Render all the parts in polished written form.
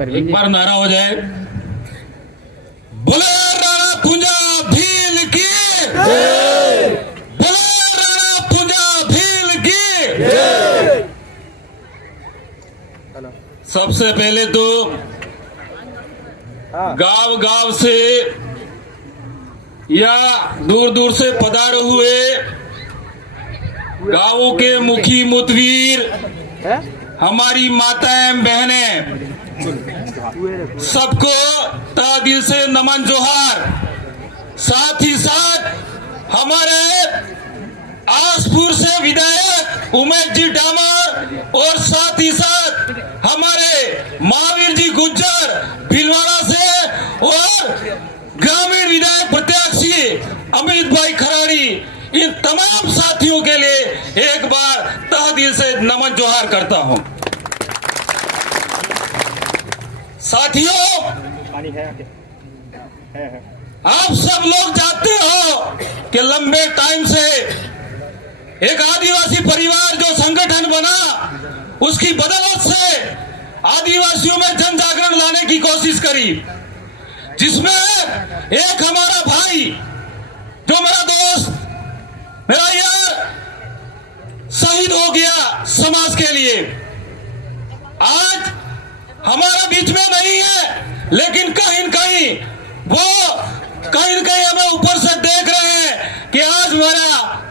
एक बार नारा हो जाए, बोले राणा पूंजा भील की, बोले राणा पूंजा भील की। सबसे पहले तो गांव गांव से या दूर दूर से पधारे हुए गांवों के मुखी मुतवीर, हमारी माताएं बहनें, सबको तहे दिल से नमन जोहार। साथ ही साथ हमारे आसपुर से विधायक उमेश जी डामर और साथ ही साथ हमारे महावीर जी गुज्जर भीलवाड़ा से और ग्रामीण विधायक प्रत्याशी अमित भाई खराड़ी, इन तमाम साथियों के लिए एक बार तहे दिल से नमन जोहार करता हूं। साथियों, आप सब लोग जानते हो कि लंबे टाइम से एक आदिवासी परिवार जो संगठन बना, उसकी बदौलत से आदिवासियों में जन जागरण लाने की कोशिश करी, जिसमें एक हमारा भाई जो मेरा दोस्त, मेरा यार शहीद हो गया समाज के लिए, आज हमारे बीच में नहीं है, लेकिन कहीं न कहीं हमें ऊपर से देख रहे हैं कि आज हमारा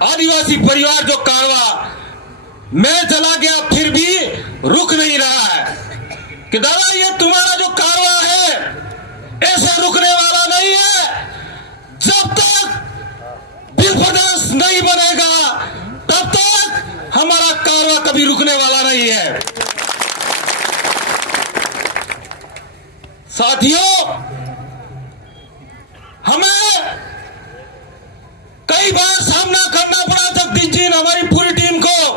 आदिवासी परिवार जो कारवा में चला गया, फिर भी रुक नहीं रहा है कि दादा ये तुम्हारा जो कारवा है ऐसे रुकने वाला नहीं है। जब तक बिल प्रदेश नहीं बनेगा तब तक हमारा कारवा कभी रुकने वाला नहीं है। साथियों, हमें कई बार सामना करना पड़ा जगदीश जी हमारी पूरी टीम को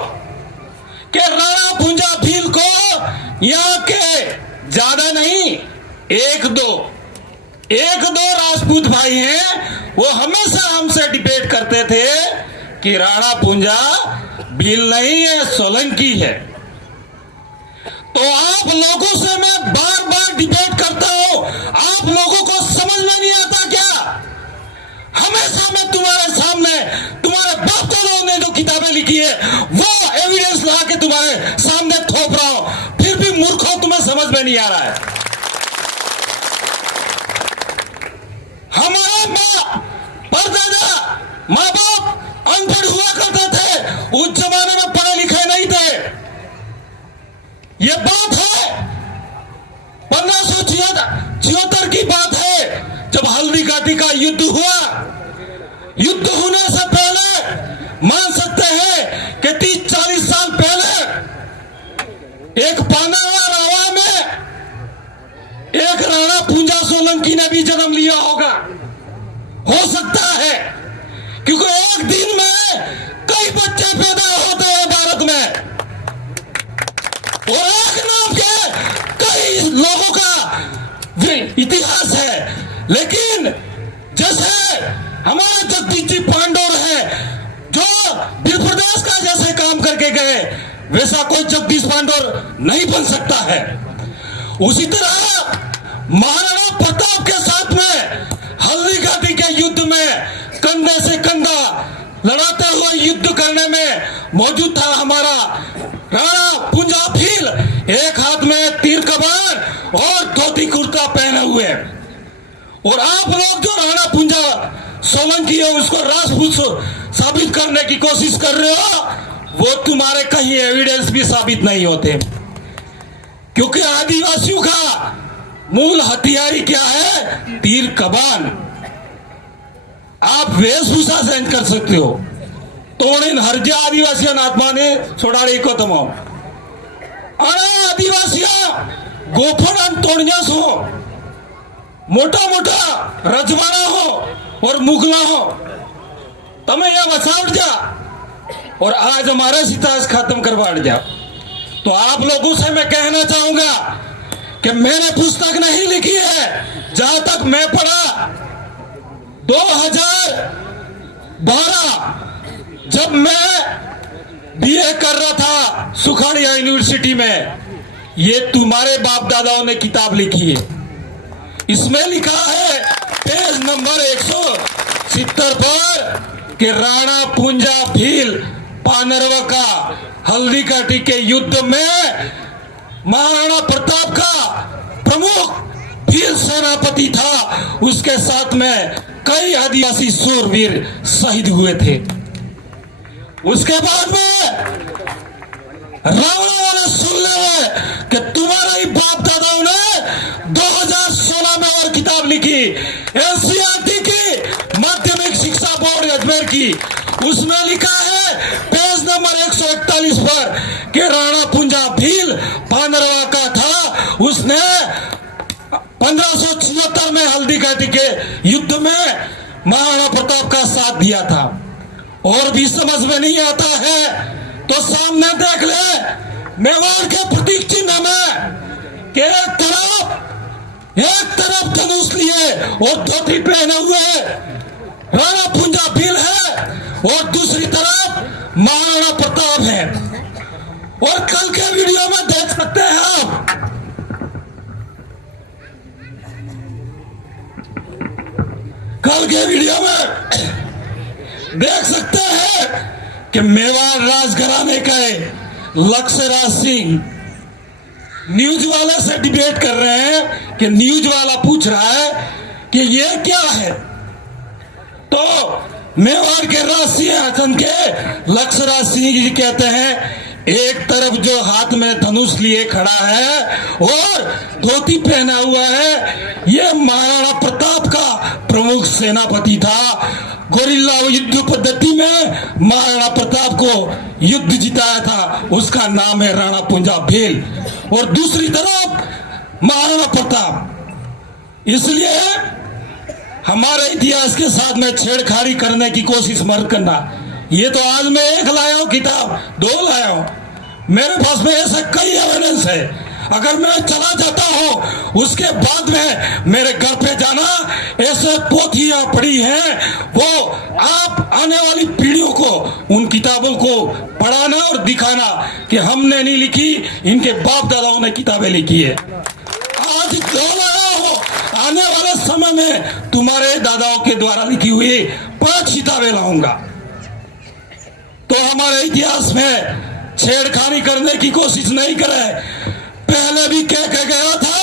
कि राणा पूंजा भील को यहाँ के ज्यादा नहीं, एक दो राजपूत भाई हैं, वो हमेशा हमसे डिबेट करते थे कि राणा पूंजा भील नहीं है, सोलंकी है। तो आप लोगों से मैं बार बार डिबेट करता हूं, आप लोगों को समझ में नहीं आता क्या? हमेशा मैं तुम्हारे सामने तुम्हारे बाप दादाओं ने जो किताबें लिखी है वो एविडेंस ला के तुम्हारे सामने थोप रहा हूं, फिर भी मूर्खों तुम्हें समझ में नहीं आ रहा है। हमारे परदादा माँ बाप अनपढ़ हुआ करते थे, उस जमाने में पढ़े लिखे नहीं थे। ये बात है 1576 की बात है, जब हल्दी घाटी का युद्ध हुआ। युद्ध होने से पहले मान सकते हैं कि 30-40 साल पहले एक पानावा रावा में एक राणा पूंजा सोलंकी ने भी जन्म लिया होगा, हो सकता है, क्योंकि एक दिन में कई बच्चे पैदा होते हैं भारत में और एक नाम के कई लोगों का इतिहास है। लेकिन जैसे हमारे जगदीश जी पांडोर है जो बिल प्रदेश का जैसे काम करके गए, वैसा कोई जगदीश पांडोर नहीं बन सकता है। उसी तरह महाराणा प्रताप के साथ में हल्दी घाटी के युद्ध में कंधे से कंधा लड़ाते हुए युद्ध करने में मौजूद था हमारा राणा पूंजा भील, एक हाथ में तीर कमान और धोती कुर्ता पहने हुए। और आप लोग जो राणा पूंजा सोलंकी है उसको राजपूत साबित करने की कोशिश कर रहे हो, वो तुम्हारे कहीं एविडेंस भी साबित नहीं होते, क्योंकि आदिवासियों का मूल हथियार क्या है? तीर कमान। आप वेशभूषा चेंज कर सकते हो, तोड़िन हरजा आदिवासियों आत्माने छोड़ाड़ी को तमो आदिवासियों गोफन तोड़िया सो मोटा मोटा रजवाड़ा हो और मुगला हो, तमें यह बसावट जा और आज हमारा इतिहास खत्म करवा जा। तो आप लोगों से मैं कहना चाहूंगा कि मैंने पुस्तक नहीं लिखी है, जहां तक मैं पढ़ा 2012 जब मैं बीए कर रहा था सुखाड़िया यूनिवर्सिटी में, ये तुम्हारे बाप दादाओं ने किताब लिखी है। इसमें लिखा है पेज नंबर 170 पर कि राणा पुंजा भील पानरवा का हल्दी घाटी के युद्ध में महाराणा प्रताप का प्रमुख भील सेनापति था, उसके साथ में कई आदिवासी सूरवीर शहीद हुए थे। उसके बाद में रावण वाले सुन ले कि तुम्हारा ही बाप दादाओं ने 2016 में और किताब लिखी एनसीईआरटी की, माध्यमिक शिक्षा बोर्ड अजमेर की। उसमें लिखा है पेज नंबर 141 पर कि राणा पुंजा भील पानरवा का था, उसने 1576 में हल्दी घाटी के युद्ध में महाराणा प्रताप का साथ दिया था। और भी समझ में नहीं आता है तो सामने देख ले मेवाड़ के प्रतीक चिन्ह में कि एक तरफ धनुष लिए और धोती पहने हुए राणा पुंजा भील है और दूसरी तरफ महाराणा प्रताप है। और कल के वीडियो में देख सकते हैं आप, कल के वीडियो में देख सकते हैं कि मेवाड़ राजघराने के लक्ष्यराज सिंह न्यूज वाले से डिबेट कर रहे हैं कि न्यूज वाला पूछ रहा है कि ये क्या है, तो मेवाड़ के राष्ट्रीय आसन के लक्ष्यराज सिंह जी कहते हैं एक तरफ जो हाथ में धनुष लिए खड़ा है और धोती पहना हुआ है, ये महाराणा प्रताप का प्रमुख सेनापति था। गोरिल्ला युद्ध पद्धति में महाराणा प्रताप को युद्ध जिताया था, उसका नाम है राणा पुंजा भील। और दूसरी तरफ महाराणा प्रताप। इसलिए हमारे इतिहास के साथ में छेड़खानी करने की कोशिश मत करना। ये तो आज मैं एक लाया हूं किताब, 2 लाया हूं, मेरे पास में ऐसा कई एविडेंस है। अगर मैं चला जाता हूं उसके बाद में मेरे घर पे जाना, ऐसे पोथियां पड़ी हैं, वो आप आने वाली पीढ़ियों को उन किताबों को पढ़ाना और दिखाना कि हमने नहीं लिखी, इनके बाप दादाओं ने किताबें लिखी है। आज 2 लाया हूं, आने वाले समय में तुम्हारे दादाओं के द्वारा लिखी हुई 5 किताबें लाऊंगा। तो हमारे इतिहास में छेड़खानी करने की कोशिश नहीं करे। पहले भी कह के गया था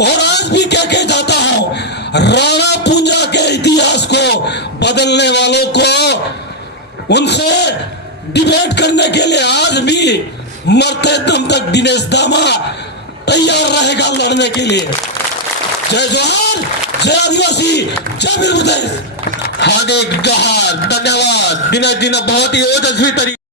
और आज भी कह के जाता हूं, राणा पुंजा के इतिहास को बदलने वालों को उनसे डिबेट करने के लिए आज भी मरते दम तक दिनेश दामा तैयार रहेगा लड़ने के लिए। जय जोहार, जय आदिवासी, जय वीर प्रदेश। हार्दिक जोहार, धन्यवाद। दिनेश जी ने बहुत ही ओजस्वी तरीके